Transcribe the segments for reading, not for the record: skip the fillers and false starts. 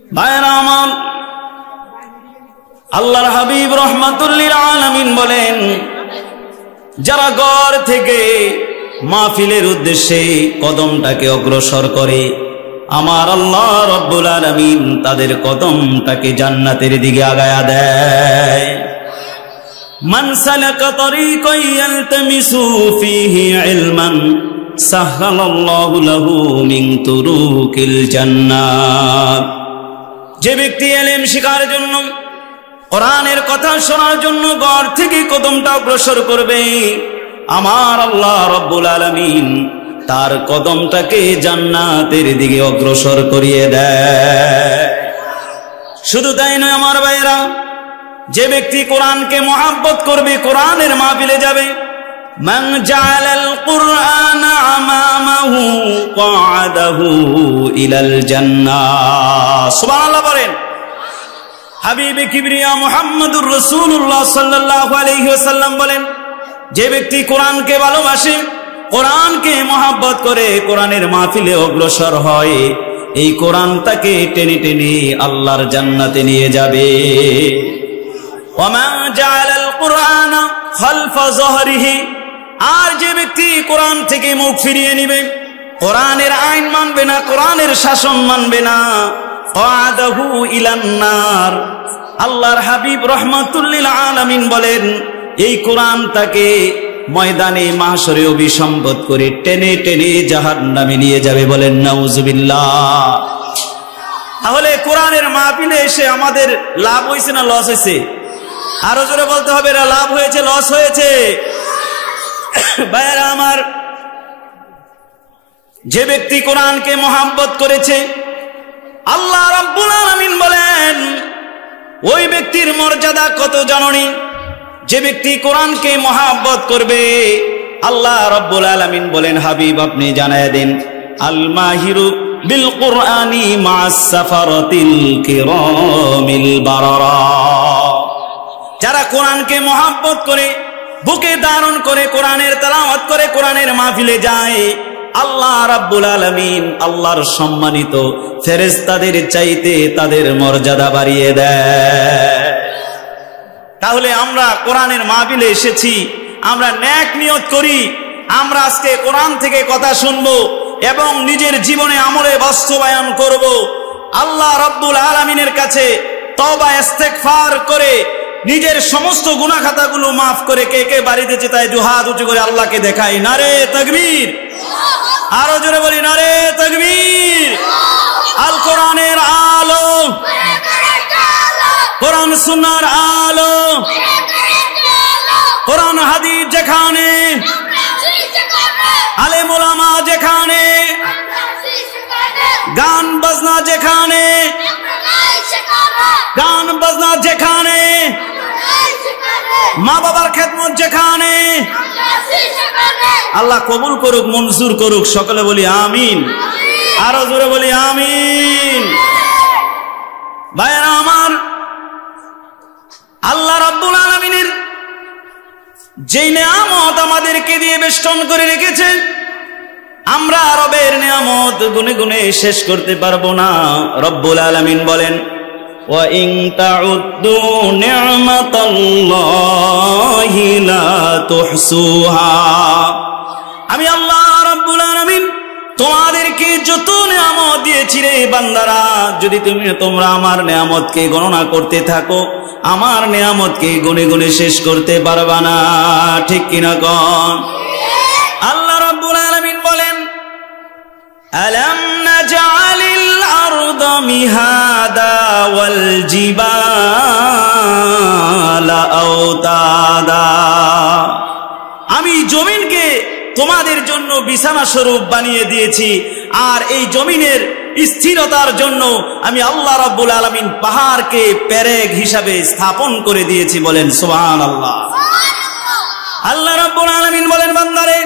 ভাইরা আমার, আল্লাহর হাবিব রাহমাতুল লিল আলামিন বলেন, যারা ঘর থেকে মাহফিলের উদ্দেশ্যে কদমটাকে অগ্রসর করে, আমার আল্লাহ রব্বুল আলামিন তাদের কদমটাকে জান্নাতের দিকে আগায়া দেয়। মান সালাকা তরিকান ইয়ালতামিসু ফীহি ইলমান সাহহালাল্লাহু লাহু মিন তুরুকিল জান্নাহ। যে ব্যক্তি ইলম শিখার জন্য, কোরআনের কথা শোনার জন্য ঘর থেকে কদমটা অগ্রসর করবে, আমার আল্লাহ রব্বুল আলামিন তার কদমটাকে জান্নাতের দিকে অগ্রসর করিয়ে দেয়। শুধু তাই নয় আমার ভাইরা, যে ব্যক্তি কোরআনকে মহব্বত করবে, কোরআনের মাহফিলে যাবে, মান জাআলাল কুরআনা আমামাহু ক্বাদাহু ইলাল জান্নাহ। সুবহানাল্লাহ বলেন। হাবিবে কিবরিয়া মুহাম্মদুর রাসূলুল্লাহ সাল্লাল্লাহু আলাইহি ওয়াসাল্লাম বলেন, যে ব্যক্তি কোরআনকে ভালোবাসে, কোরআনকে মহব্বত করে, কোরআনের মাহফিলে অগ্রসর হয়, এই কোরআন তাকে টেনে টেনে আল্লাহর জান্নাতে নিয়ে যাবে। ওয়া জাআলাল কুরআনা খালফা যহরিহি। আর যে ব্যক্তি কোরআন থেকে মুখ ফিরিয়ে নিবে, কোরআনের আইন মানবে না, কোরআনের শাসন মানবে না, ক্বাদাহু ইলান নার। আল্লাহর হাবিব রাহমাতুল লিল আলামিন বলেন, এই কোরআন তাকে ময়দানে মাহশরে অভিসম্বোধ করে টেনে টেনে জাহান্নামে নিয়ে যাবে। বলেন নাউজুবিল্লাহ। তাহলে কোরআনের মাহফিলে এসে আমাদের লাভ হয়েছে না লস হয়েছে? আরো জোরে বলতে হবে, লাভ হয়েছে লস হয়েছে? ভাইরা আমার, যে ব্যক্তি কোরআনকে মহব্বত করেছে, আল্লাহ রাব্বুল আলামিন বলেন ওই ব্যক্তির মর্যাদা কত জানেন? যে ব্যক্তি কোরআনকে মহব্বত করবে, আল্লাহ রাব্বুল আলামিন বলেন, হাবিব আপনি জানায় দেন, আল মাহিরু বিল কুরআনি মা'আস সাফারাতিল কিরামিল বারারা। যারা কোরআনকে মহব্বত করে, বুকে ধারণ করে, কোরআনের তেলাওয়াত করে, কোরআনের মাহফিলে যায়, আল্লাহ রাব্বুল আলামিন আল্লাহর সম্মানিত ফেরেশতাদের চাইতে তাদের মর্যাদা বাড়িয়ে দেয়। তাহলে আমরা কোরআনের মাহফিলে এসেছি, আমরা নেক নিয়ত করি, আমরা আজকে কোরআন থেকে কথা শুনবো এবং নিজের জীবনে আমলে বাস্তবায়ন করব। আল্লাহ রাব্বুল আলামিনের কাছে তওবা ইস্তেগফার করে নিজের সমস্ত গুনাহ খাতাগুলো মাফ করে কে কে বাড়িতে যেতে চায়, দুই হাত উঁচু করে আল্লাহকে দেখাই। নারে তাকবীর। আরো জোরে বলি, নারে তাকবীর। আল কোরআনের আলো, কোরআন সুন্নাহর আলো, কোরআন হাদিস যেখানে, আলেম ওলামা যেখানে, গান বাজনা যেখানে, গান বাজনা যেখানে, মা বাবার খেদমত যেখানে, আল্লাহ কবুল করুক, মঞ্জুর করুক। সকলে বলি আমিন। আরো জোরে বলি আমিন। ভাইরা আমার, আল্লাহ রাব্বুল আলামিনের যেই নিয়ামত আমাদেরকে দিয়ে বেষ্টন করে রেখেছে, আমরা রবের নিয়ামত গুনে গুনে শেষ করতে পারবো না। রব্বুল আলামিন বলেন, ওয়া ইন তাউদ্দু নি'মাতাল্লাহি লা তুহসুহা। আমি আল্লাহ রাব্বুল আলামিন তোমাদেরকে যত নিয়ামত দিয়েছি রে বান্দারা, যদি তোমরা আমার নিয়ামতকে গণনা করতে থাকো, আমার নিয়ামতকে গুনে গুনে শেষ করতে পারবা না। ঠিক কিনা কোন? আল্লাহ রাব্বুল আলামিন বলেন, আলাম নাজআলিল আরদা মিহাদা ওয়াল জিবালা আওতাদা। আমি জমিনকে তোমাদের জন্য বিছানা স্বরূপ বানিয়ে দিয়েছি, আর এই জমিনের স্থিরতার জন্য আমি আল্লাহ রাব্বুল আলামিন পাহাড়কে পেরেক হিসাবে স্থাপন করে দিয়েছি। বলেন সুবহানাল্লাহ। আল্লাহ রাব্বুল আলামিন বলেন, বান্দারে,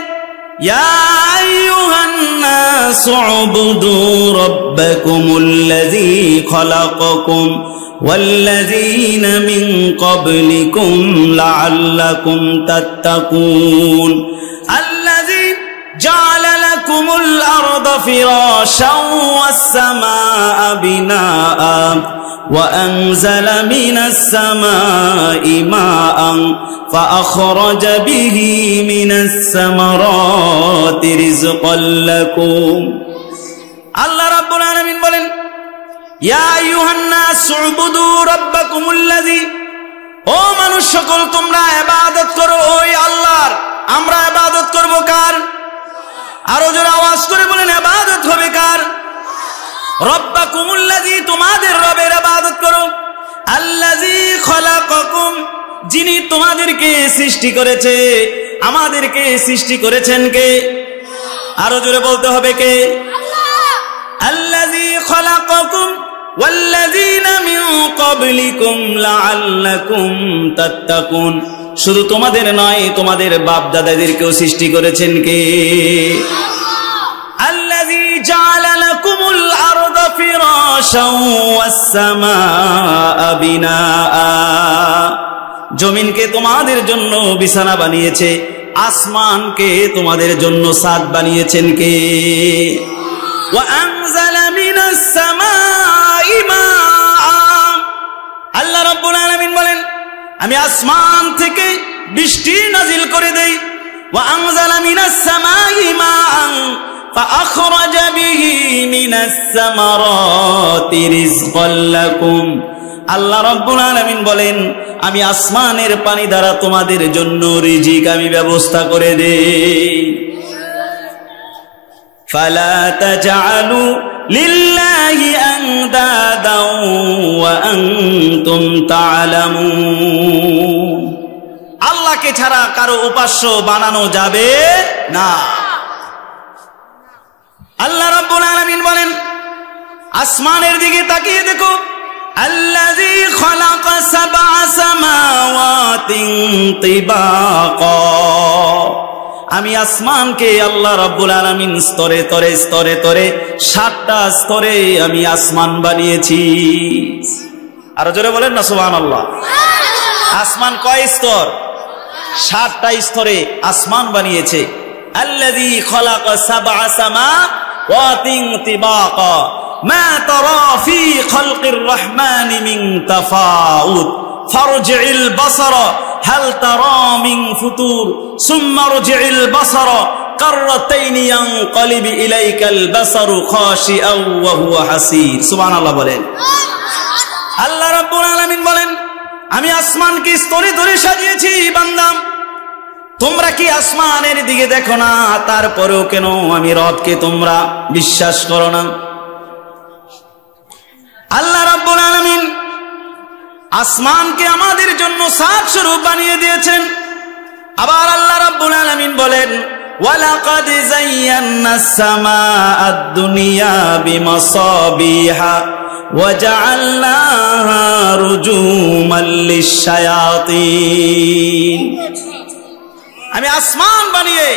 ইয়া আইয়ুহান নাসু উবুদু রাব্বাকুমুল্লাযী খালাকাকুম ওয়াল্লাযীনা মিন ক্বাবলিকুম লাআল্লাকুম তাত্তাকুন আল্লাযী জাআলা লাকুমুল আরদা ফিরাশাও ওয়াস সামাআ বিনাআ وأنزل من السماء ماء فأخرج به من الثمرات رزقا لكم الله رب العالمين বলেন ইয়া আইয়ুহান নাস উবুদু রাব্বাকুমুল্লাযী ও মানুষ সকল তোমরা ইবাদত করো ওই আল্লাহর আমরা ইবাদত করব কার আরো জোরে আওয়াজ করে বলেন ইবাদত হবে কার রব্বাকুমুল্লাযী তোমাদের রবের ইবাদত করো আল্লাযী খলাকাকুম যিনি তোমাদেরকে সৃষ্টি করেছে আমাদেরকে সৃষ্টি করেছেন কে আরো জোরে বলতে হবে কে আল্লাহ আল্লাযী খলাকাকুম ওয়াল্লাযীনা মিন ক্বাবলিকুম লাআল্লাকুম তাত্তাকুন শুধু তোমাদের নয় তোমাদের বাপ দাদাদেরকেও সৃষ্টি করেছেন কে আল্লাযী জাআলা লাকুমুল আরদা ফিরাশাও ওয়াস সামাআ বিনাআ জমিনকে তোমাদের জন্য বিছানা বানিয়েছে আসমানকে তোমাদের জন্য ছাদ বানিয়েছেন কে ওয়া আনজালা মিনাস সামাই মাআ আল্লাহ রাব্বুল আলামিন বলেন আমি আসমান থেকে বৃষ্টি নাজিল করে দেই ওয়া আনজালা মিনাস সামাই মাআ فأخرج به من الثمرات رزقا لكم আল্লাহ রাব্বুল আলামিন বলেন আমি আসমানের পানি দ্বারা তোমাদের জন্য রিজিক আমি ব্যবস্থা করে দেই ফালা তাজআলু লিল্লাহি আনদাদা ওয়া আনতুম তা'লামুন আল্লাহকে ছাড়া কারো উপাস্য বানানো যাবে না আল্লাহ রাব্বুল আলামিন বলেন আসমানের দিকে তাকিয়ে দেখো আল্লাযী খালাকা সাবআ সামাওয়াতিন তিবাকা আমি আসমানকে আল্লাহ রাব্বুল আলামিন স্তরে তরে স্তরে তরে 7টা স্তরে আমি আসমান বানিয়েছি আর জোরে বলেন না সুবহানাল্লাহ আসমান কয় স্তর 7টা স্তরে আসমান বানিয়েছে আল্লাযী খালাকা সাবআ সামাওয়াতিন তিবাকা মা তারা ফি খালকির রহমানি মিন তাফাউত ফারজি'ল বাসারা হাল তারা মিন ফুতুর সুম্মা রজি'ল বাসারা কাররাতাইনি ইয়ানকালিব ইলাইকাল বাসারু খাশিআন ওয়া হুয়া হাসীর সুবহানাল্লাহ বলেন আল্লাহ রাব্বুল আলামিন বলেন আমি আসমানকে স্তরে ধরে সাজিয়েছি বান্দা তোমরা কি আসমানের দিকে দেখো না তারপরেও কেন আমি রবকে তোমরা বিশ্বাস করো না আল্লাহ রাব্বুল আলামিন আসমানকে আমাদের জন্য ছাদ স্বরূপ বানিয়ে দিয়েছেন আবার আল্লাহ রাব্বুল আলামিন বলেন ওয়ালাকাদ যায়্যানাস সামাআদ দুনিয়া বিমাসাবিহা ওয়াজআলনাহা রুজুমান লিশ-শায়াতিন আমি আসমান বানিয়ে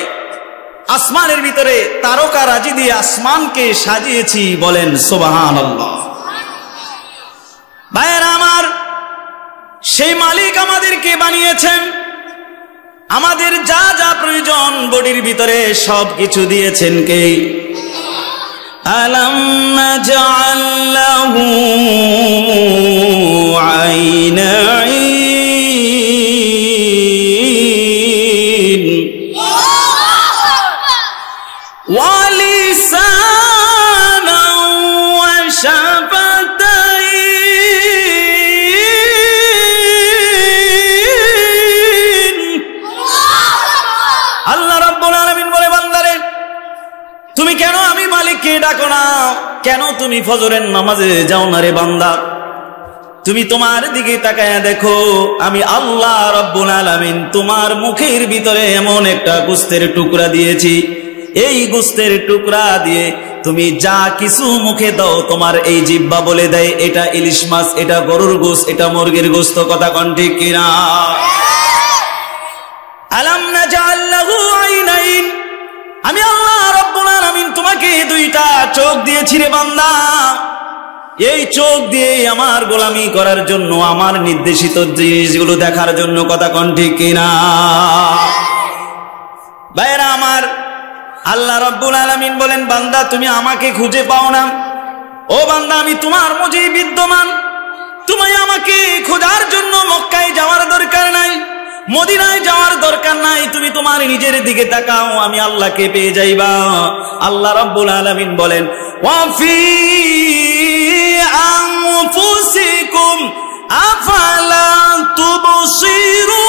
আসমানের ভিতরে তারকা রাজি দিয়ে আসমানকে সাজিয়েছি বলেন সুবহানাল্লাহ ভাইরা আমার সেই মালিক আমাদেরকে বানিয়েছেন আমাদের যা যা প্রয়োজন বডির ভিতরে সবকিছু দিয়েছেন কে আলাম নাজআল লাহু আইনাইন ওয়া লিসানান ওয়া শাফাতাইন আল্লাহ রাব্বুল আলামিন বলে বান্দারে তুমি কেন আমি মালিককে ডাকো না কেন তুমি ফজরের নামাজে যাও না রে বান্দা তুমি তোমার দিকে তাকায়া দেখো আমি আল্লাহ রাব্বুল আলামিন তোমার মুখের ভিতরে এমন একটা গোশতের টুকরা দিয়েছি এই গোশতের টুকরা দিয়ে তুমি যা কিছু মুখে দাও তোমার এই জিহ্বা বলে দেয় এটা ইলিশ মাছ এটা গরুর গোশত এটা মুরগির গোশত কথা কোন ঠিক কিনা আলাম নাজআল লাহু আইনাইন আমি আল্লাহ রাব্বুল আলামিন তোমাকে দুইটা চোখ দিয়েছি রে বান্দা এই চোখ দিয়ে আমার গোলামি করার জন্য আমার নির্দেশিত জিনিসগুলো দেখার জন্য কথা কোন ঠিক কিনা ভাইরা আমার আল্লাহ রাব্বুল আলামিন বলেন, বান্দা তুমি আমাকে খুঁজে পাও না। ও বান্দা, আমি তোমার মাঝেই বিদ্যমান। তুমি আমাকে খোঁজার জন্য মক্কায় যাওয়ার দরকার নাই, মদিনায় যাওয়ার দরকার নাই। তুমি তোমার নিজের দিকে তাকাও, আমি আল্লাহকে পেয়ে যাইবা। আল্লাহ রাব্বুল আলামিন বলেন, ওয়া ফি আনফুসিকুম আফালা তুবসিরুন।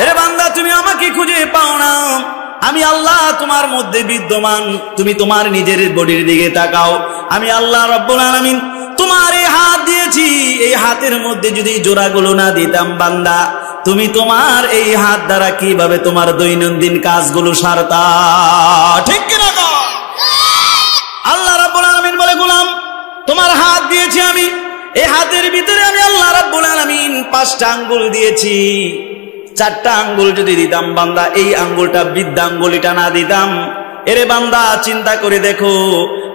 আরে বান্দা, তুমি আমাকে খুঁজে পাও না, আমি আল্লাহ তোমার মধ্যে বিদ্যমান। তুমি তোমার নিজের বডির দিকে তাকাও, আমি আল্লাহ রাব্বুল আলামিন তোমার এই হাত দিয়েছি। এই হাতের মধ্যে যদি জোড়াগুলো না দিতাম বান্দা, তুমি তোমার এই হাত দ্বারা কিভাবে তোমার দৈনন্দিন কাজগুলো সারতা? ঠিক কিনা? আল্লাহ রাব্বুল আলামিন বলে, গোলাম তোমার হাত দিয়েছি আমি, এই হাতের ভিতরে আমি আল্লাহ রাব্বুল আলামিন 5টা আঙ্গুল দিয়েছি। 4টা আঙ্গুল যদি দিতাম বান্দা, এই আঙ্গুলটা বৃদ্ধাঙ্গুলিটা না দিতাম, এরে বান্দা চিন্তা করে দেখো,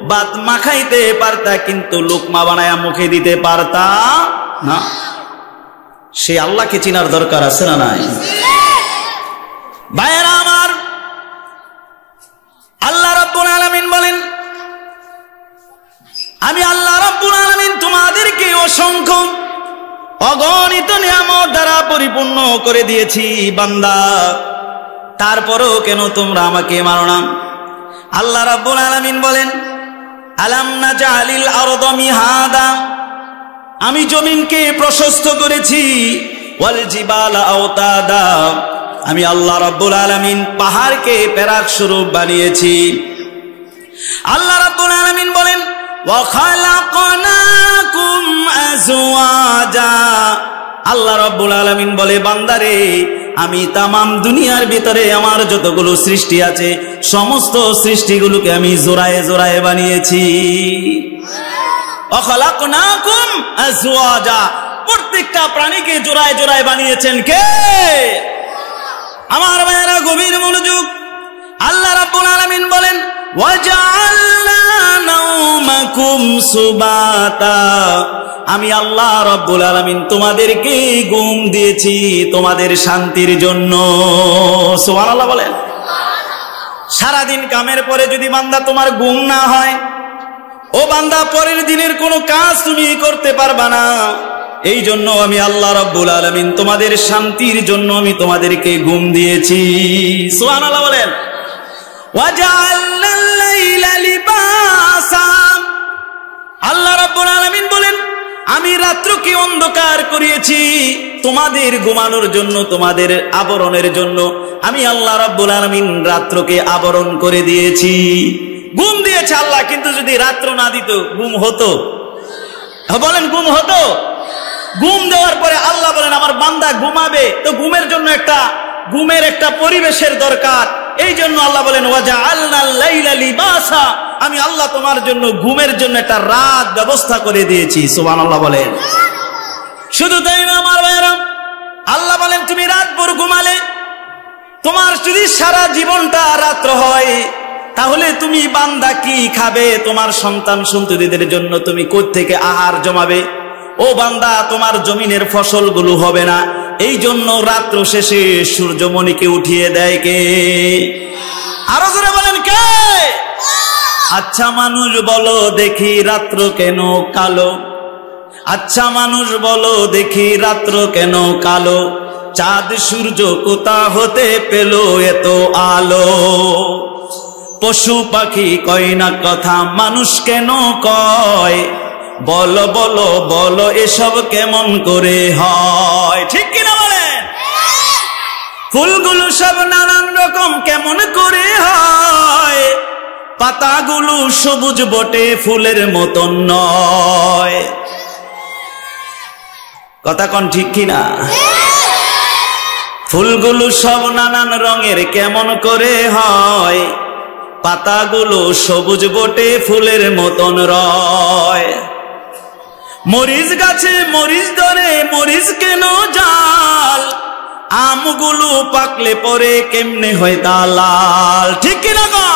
ভাত মাখাইতে পারতা কিন্তু লোকমা বানায়া মুখে দিতে পারতা না। সে আল্লাহকে চিনার দরকার আছে না নাই? ভাইয়েরা আমার, আল্লাহ রাব্বুল আলামিন বলেন, আমি আল্লাহ রাব্বুল আলামিন তোমাদেরকে অসংখ্য অগণিত নিয়ামত দ্বারা পরিপূর্ণ করে দিয়েছি বান্দা, তারপরেও কেন তোমরা আমাকে মানো না? আল্লাহ রাব্বুল আলামিন বলেন, আলাম নাজালিল আরদা মিহাদা, আমি জমিনকে প্রশস্ত করেছি, ওয়াল জিবালা আওতাদা, আমি আল্লাহ রাব্বুল আলামিন পাহাড়কে প্যারাক স্বরূপ বানিয়েছি। আল্লাহ রাব্বুল আলামিন বলেন, ওয়া খালাকনাকুম আজওয়াজা, আল্লাহ রাব্বুল আলামিন বলে, বান্দারে আমি তামাম দুনিয়ার ভিতরে আমার যতগুলো সৃষ্টি আছে সমস্ত সৃষ্টিগুলোকে আমি জোড়ায় জোড়ায় বানিয়েছি। ওয়া খালাকনাকুম আজওয়াজা, প্রত্যেকটা প্রাণীকে জোড়ায় জোড়ায় বানিয়েছেন কে? আমার ভাইয়েরা গভীর মনোযোগ। আল্লাহ রাব্বুল আলামিন বলেন, ওয়াজআলনা নাওমাকুম সুবাতা, আমি আল্লাহ রাব্বুল আলামিন তোমাদেরকে ঘুম দিয়েছি তোমাদের শান্তির জন্য। সুবহানাল্লাহ বলেন। সারাদিন কামের পরে যদি বান্দা তোমার ঘুম না হয়, ও বান্দা পরের দিনের কোনো কাজ তুমি করতে পারবা না। এই জন্য আমি আল্লাহ রাব্বুল আলামিন তোমাদের শান্তির জন্য আমি তোমাদেরকে ঘুম দিয়েছি। সুবহানাল্লাহ বলেন। ওয়াজআলনাল লাইলা লিবাসা, আল্লাহ রাব্বুল আলামিন বলেন, আমি রাত্রকে অন্ধকার করিয়েছি তোমাদের ঘুমানোর জন্য, তোমাদের আবরণের জন্য। আমি আল্লাহ রাব্বুল আলামিন রাত্রকে আবরণ করে দিয়েছি। ঘুম দিয়েছে আল্লাহ, কিন্তু যদি রাত্র না দিত ঘুম হতো? বলেন ঘুম হতো? ঘুম দেওয়ার পরে আল্লাহ বলেন, আমার বান্দা ঘুমাবে, তো ঘুমের একটা পরিবেশের দরকার। এই জন্য আল্লাহ বলেন, ওয়াজআলনাল লাইলা লিবাসা, আমি আল্লাহ তোমার জন্য ঘুমের জন্য একটা রাত ব্যবস্থা করে দিয়েছি। সুবহানাল্লাহ বলেন। শুধু তাই না আমার ভাইরা, আল্লাহ বলেন, তুমি রাত ভর ঘুমালে, তোমার যদি সারা জীবনটা রাত্র হয়, তাহলে তুমি বান্দা কি খাবে? তোমার সন্তান সন্ততিদের জন্য তুমি কোথা থেকে আহার জমাবে? ও বান্দা, তোমার জমিনের ফসলগুলো হবে না। এই জন্য রাত্র শেষে সূর্যমণিকে উঠিয়ে দেয় কে? আরো জোরে বলেন কে? আচ্ছা মানুষ বলো দেখি রাত্র কেন কালো? আচ্ছা মানুষ বলো দেখি রাত্র কেন কালো? চাঁদ সূর্য কোথা হতে পেল এত আলো? পশু পাখি কয় না কথা, মানুষ কেন কয়? বলো বলো বলো এসব কেমন করে হয়? ঠিক কিনা বলেন? ফুলগুলো সব নানান রকম কেমন করে হয়? পাতাগুলো সবুজ বটে ফুলের মতন নয়। কথা কোন ঠিক কিনা? ফুলগুলো সব নানান রঙের কেমন করে হয়? পাতাগুলো সবুজ বটে ফুলের মতন রয়। মরিচ গাছে মরিচ ধরে মরিচ কেন জাল? আমগুলো পাকলে পরে কেমনে হয় তা লাল? ঠিক কিনা গো?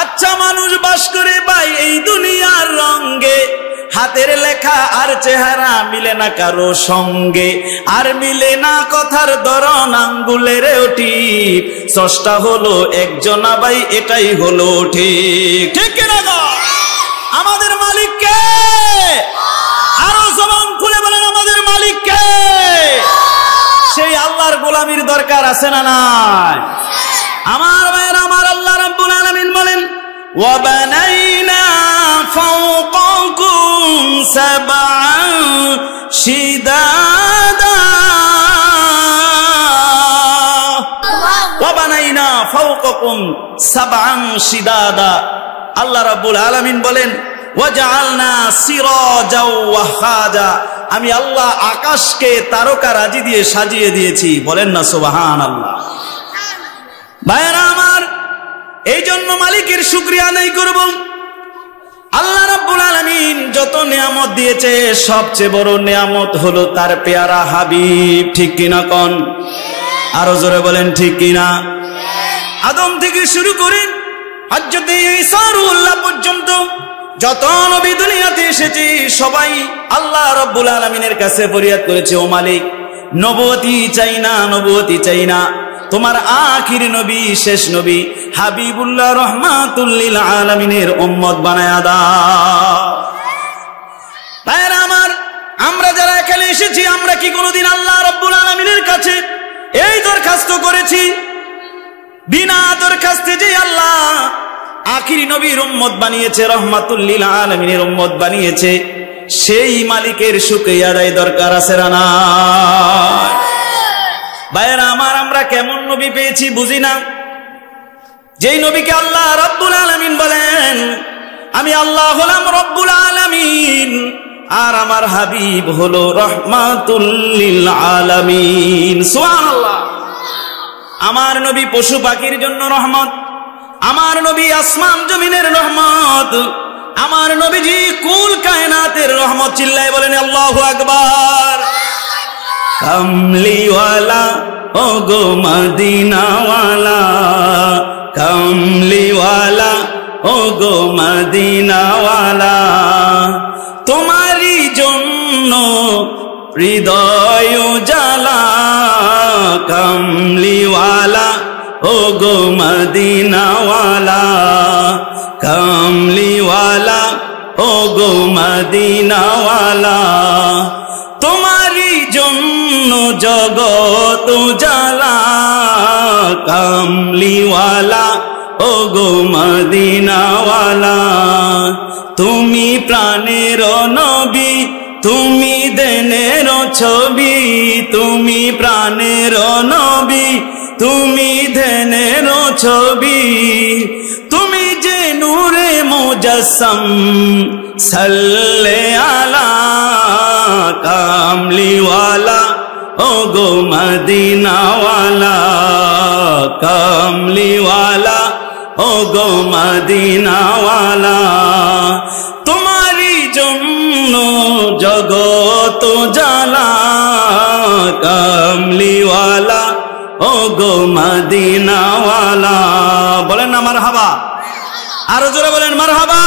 আচ্ছা মানুষ বাস করে ভাই এই দুনিয়ার রঙে, হাতের লেখা আর চেহারা মিলে না কারো সঙ্গে, আর মিলে না কথার ধরন আঙ্গুলেরও টিপ। স্রষ্টা হলো একজন ভাই, এটাই হলো ঠিক। ঠিক কিনা গো? আমাদের মালিক কে? আরো জবান খুলে বলেন আমাদের মালিক কে? সেই আল্লাহর গোলামির দরকার আছে না নাই? আমার ভাইয়েরা, আমার আল্লাহ রাব্বুল আলামিন বলেন ওয়াবানাইনা ফাওকাকুম সাবআন শিদাদা, ওয়াবানাইনা ফাওকাকুম সাবআন শিদাদা। আল্লাহ রাব্বুল আলামিন বলেন ওয়াজআলনা সিরাজাও ওয়াহাজা, আমি আল্লাহ আকাশকে তারকা রাজি দিয়ে সাজিয়ে দিয়েছি। বলেন না সুবহানাল্লাহ। ভাইরা আমার, এই জন্য মালিকের শুকরিয়া আদায় করব। আল্লাহ রাব্বুল আলামিন যত নিয়ামত দিয়েছে, সবচেয়ে বড় নিয়ামত হলো তার পেয়ারা হাবিব। ঠিক কিনা কোন? আরো জোরে বলেন ঠিক কিনা? আদম থেকে শুরু করে হযরত ঈসা রুহুল্লাহ পর্যন্ত যত নবী দুনিয়াতে এসেছে, সবাই আল্লাহ রাব্বুল আলামিনের কাছে ফরিয়াদ করেছে, ও মালিক, নবুয়তি চাই না, নবুয়তি চাই না, তোমার আখির নবী, শেষ নবী হাবিবুল্লাহ রাহমাতুল লিল আলামিনের উম্মত বানায়া দাও। ভাইরা আমার, আমরা যারা এখানে এসেছি, আমরা কি কোনোদিন আল্লাহ রাব্বুল আলামিনের কাছে এই দরখাস্ত করেছি? বিনা দরখাস্তে যে আল্লাহ আখির নবীর উম্মত বানিয়েছে, রাহমাতুল লিল আলামিনের উম্মত বানিয়েছে, সেই মালিকের শুকরিয়া আদায় দরকার আছে না? ভাইরা আমার, আমরা কেমন নবী পেয়েছি বুঝি না। যেই নবীকে আল্লাহ রাব্বুল আলামিন বলেন আমি আল্লাহ হলাম রব্বুল আলামিন, আর আমার হাবিব হলো রাহমাতুল লিল আলামিন। সুবহানাল্লাহ। আমার নবী পশু পাখির জন্য রহমত, আমার নবী আসমান জমিনের রহমত, আমার নবীজি কুল কায়নাতের রহমত। চিল্লায় বলেন আল্লাহু আকবার। কামলিওয়ালা ও গো মদিনাওয়ালা, কামলিওয়ালা ও গো মদিনাওয়ালা, তোমারই জন্য হৃদয় জ্বালা, কামলিওয়ালা ও গো মদিনাওয়ালা, কামলিওয়ালা ও গো মদিনাওয়ালা, তোমারই জন্য জগৎ জ্বালা, কামলিওয়ালা ও গো মদিনাওয়ালা, তুমি প্রাণের নবী, তুমি দেনের ছবি, তুমি প্রাণের নবী, তুমি ধ্যানের ছবি, তুমি যে নূরে মুজাসসাম, সাল্লে আলা, কামলিওয়ালা ও গো মদিনাওয়ালা, কামলিওয়ালা ও গো মদিনাওয়ালা, তোমারই জন্য জগৎ জ্বালা, কামলিওয়ালা ও গো মদিনাওয়ালা। বলেন না মারহাবা, আরো জোরে বলেন মারহাবা।